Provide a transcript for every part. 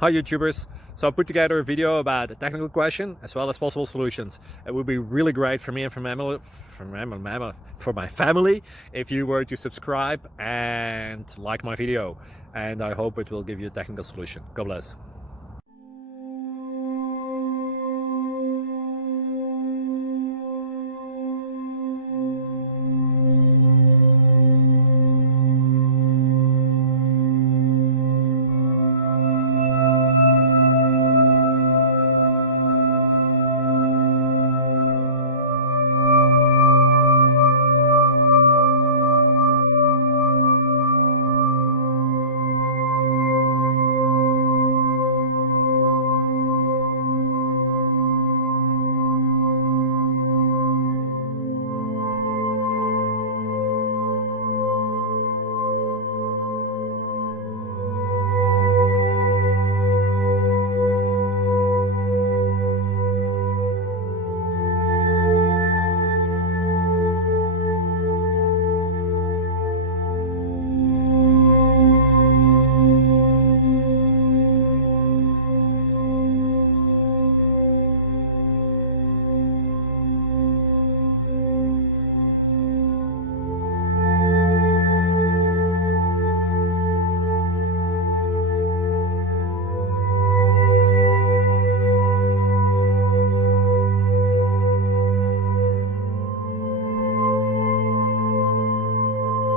Hi YouTubers! So I put together a video about a technical question as well as possible solutions. It would be really great for me and for my family if you were to subscribe and like my video, and I hope it will give you a technical solution. God bless.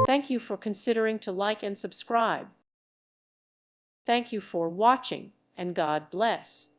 Thank you for considering to like and subscribe. Thank you for watching, and God bless.